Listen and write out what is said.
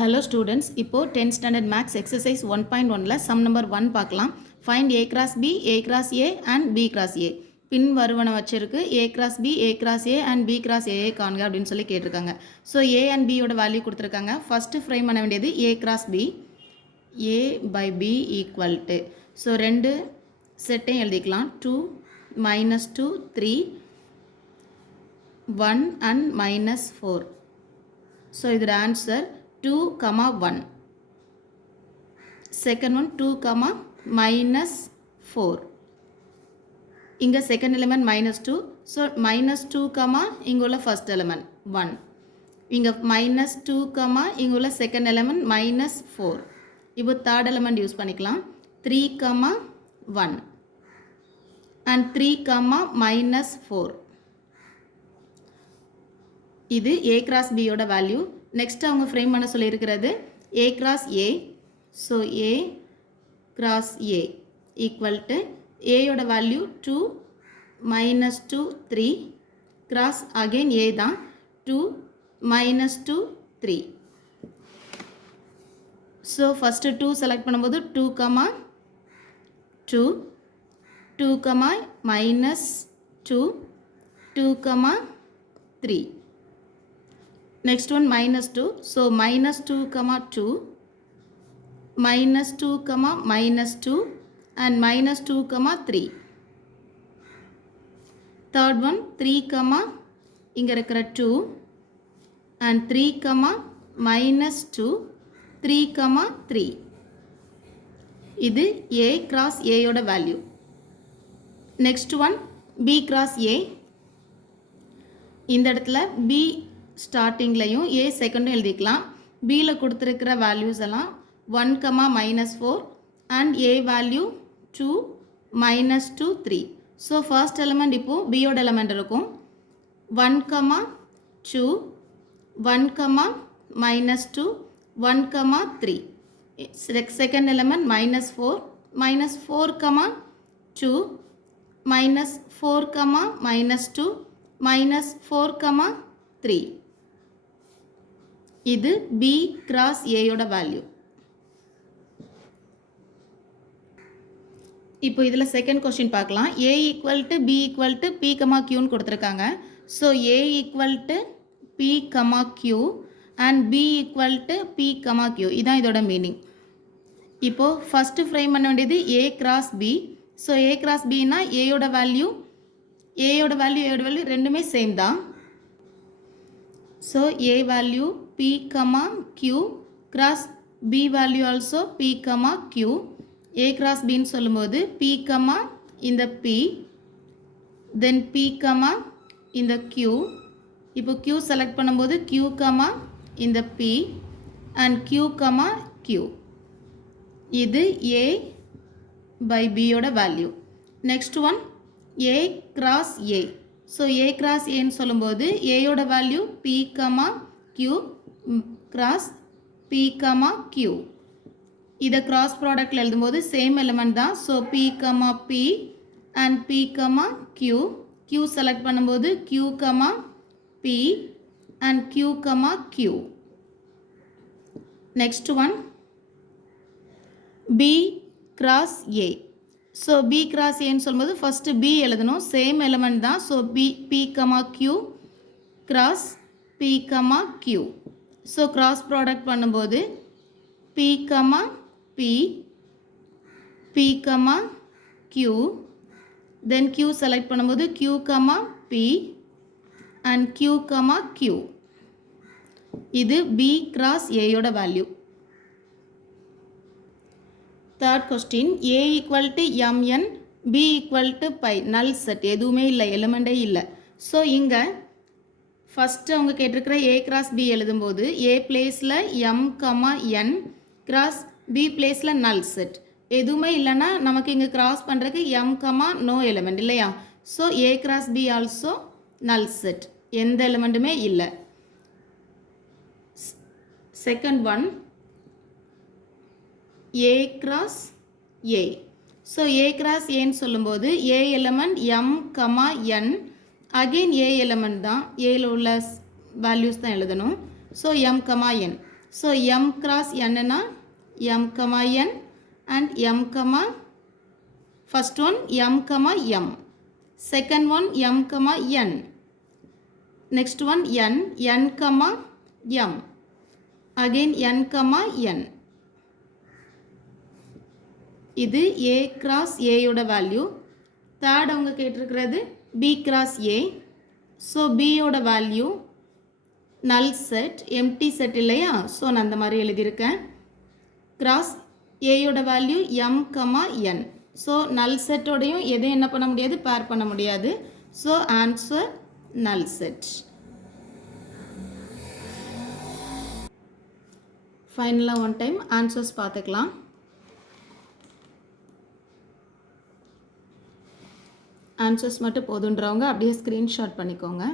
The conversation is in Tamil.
Hello students, இப்போ 10th standard maths exercise 1.1ல sum number 1 பார்க்கலாம். Find a cross b, a cross a and b cross a. பின் வருவன வச்சிருக்கு a cross b, a cross a and b cross a காண்க அப்படின்னு சொல்லி கேட்டிருக்காங்க. So a and b யோட வேல்யூ கொடுத்திருக்காங்க. First frame பண்ண வேண்டியது a cross b, a by b equal to. So ரெண்டு செட்டையும் எழுதிக்கலாம். 2, -2, 3, 1 and -4. So இதோட answer 2, 1. Second one 2, -4. இங்க second element -2. So -2, இங்க உள்ள first element 1. இங்க -2, இங்க உள்ள second element -4. இப்போ third element யூஸ் பண்ணிக்கலாம். 3, 1 and 3, -4. இது a cross b யோட வேல்யூ. நெக்ஸ்ட் அவங்க ஃப்ரேம் பண்ண சொல்லியிருக்கிறது a cross a. So a cross a equal to a யோட வேல்யூ 2, -2, 3 cross again a தான் 2, -2, 3. ஸோ ஃபஸ்ட்டு 2 செலக்ட் பண்ணும்போது 2, 2, 2, -2, 2, 3. Next one -2. So -2, 2, -2, -2 and -2, 3. Third one 3, இங்க இருக்கிற 2 and 3, -2, 3, 3. இது a cross a யோட value. Next one b cross a. இந்த இடத்துல b ஸ்டார்டிங்லையும் a செகண்டும் எழுதிக்கலாம். bல கொடுத்துருக்கிற வேல்யூஸ் எல்லாம் 1, -4 and a value 2, -2, 3. So first element இப்போது b யோட எலிமெண்ட் இருக்கும் 1, 2, 1, -2, 1, 3. Second element -4, -4, 2, -4, -2, -4, 3. இது b cross a யோட வேல்யூ. இப்போ இதில் செகண்ட் கொஸ்டின் பார்க்கலாம். a equal to b equal to p, qன்னு கொடுத்துருக்காங்க. So a equal to p, q and b equal to p, q. இதுதான் இதோட மீனிங். இப்போது ஃபஸ்ட்டு ஃப்ரேம் பண்ண வேண்டியது a cross b. So a cross bனா a யோட வேல்யூ ரெண்டுமே சேம் தான். So a value p, q cross b value also p, q. a cross bன்னு சொல்லும்போது p, இந்த p then p, இந்த q. இப்போ q செலக்ட் பண்ணும்போது q, இந்த p and q, q. இது a by b யோட value. Next one a cross a. So a cross aன்னு சொல்லும்போது a யோட value p, q cross p, q. இதை கிராஸ் ப்ராடக்டில் எழுதும்போது சேம் எலிமெண்ட் தான். So p, p and p, q. q select பண்ணும்போது q, p and q, q. Next one b cross a. So b cross aன்னு சொல்லும்போது ஃபஸ்ட்டு b எழுதணும். சேம் எலிமெண்ட் தான். So p, q cross p, q. So cross product பண்ணும்போது p, p, p, q then q select பண்ணும்போது q, p and q, q. இது b cross a யோட value. Third question a equal to mn, b equal to phi. Null set எதுவுமே இல்லை, எலிமெண்டே இல்லை. ஸோ இங்கே ஃபஸ்ட்டு அவங்க கேட்டிருக்கிற a cross b எழுதும்போது a பிளேஸில் m, n கிராஸ் b பிளேஸில் நல் செட் எதுவுமே இல்லைன்னா நமக்கு இங்கே கிராஸ் பண்ணுறதுக்கு m, நோ எலிமெண்ட் இல்லையா. So a cross b also null set, எந்த எலிமெண்ட்டுமே இல்லை. Second one a cross a. So a cross aன்னு சொல்லும்போது a element m, n again a element தான், ஏல உள்ள வேல்யூஸ் தான் எழுதணும். So m, n so m cross என்னன்னா m comma n and m comma first one m comma m, second one m comma n, next one n, n comma m, again N comma N. இது ஏ கிராஸ் ஏயோட வேல்யூ. தேர்ட் அவங்க கேட்டிருக்கிறது பி கிராஸ் ஏ. ஸோ பியோட value null set, empty set இல்லையா, ஸோ நான் அந்த மாதிரி எழுதியிருக்கேன். கிராஸ் ஏயோட value M comma N. So null செட்டோடையும் எதையும் என்ன பண்ண முடியாது, பேர் பண்ண முடியாது. So answer null set. ஃபைனலாக ஒன் டைம் ஆன்சர்ஸ் பார்த்துக்கலாம். ஆன்சர்ஸ் மட்டும் போதுன்றவங்க அப்படியே ஸ்க்ரீன்ஷாட் பண்ணிக்கோங்க.